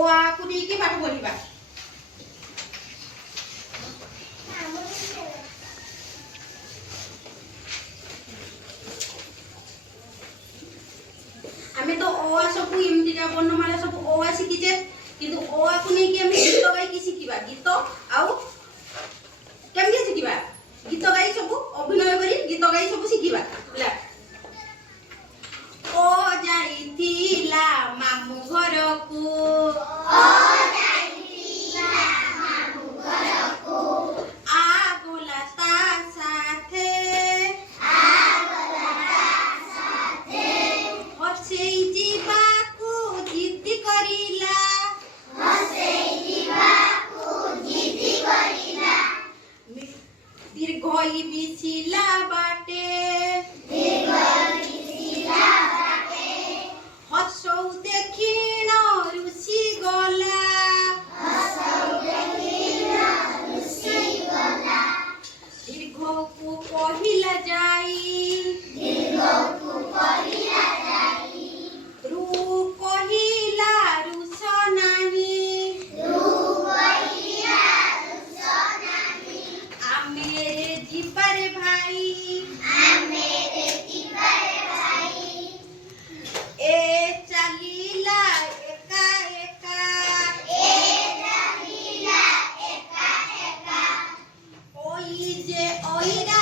ओ आ को नहीं के पाठ पढ़िबा हमें तो ओ आ सब एमती का वर्णमाला सब ओ आ शिखिजे किंतु ओ आ को नहीं कि हम गीत गाई की शिखिबा गीत आउ केमती शिखिबा गीत गाई सब अभिनय करी गीत गाई सब शिखिबा ला ओ जाईथिला मामू घर को ओ जाईथिला मामू घर को आ गोला ता साथे हसेई जीवाकू जिद्दी करिला दीर्घई बिसिला बाटे हसौ देखिन रुसी गला दीर्घकू कहिला जाई रु कहिला रुस नाही आमेरे जीपर भाई ए चलीला एका एका ओई जे ओईरा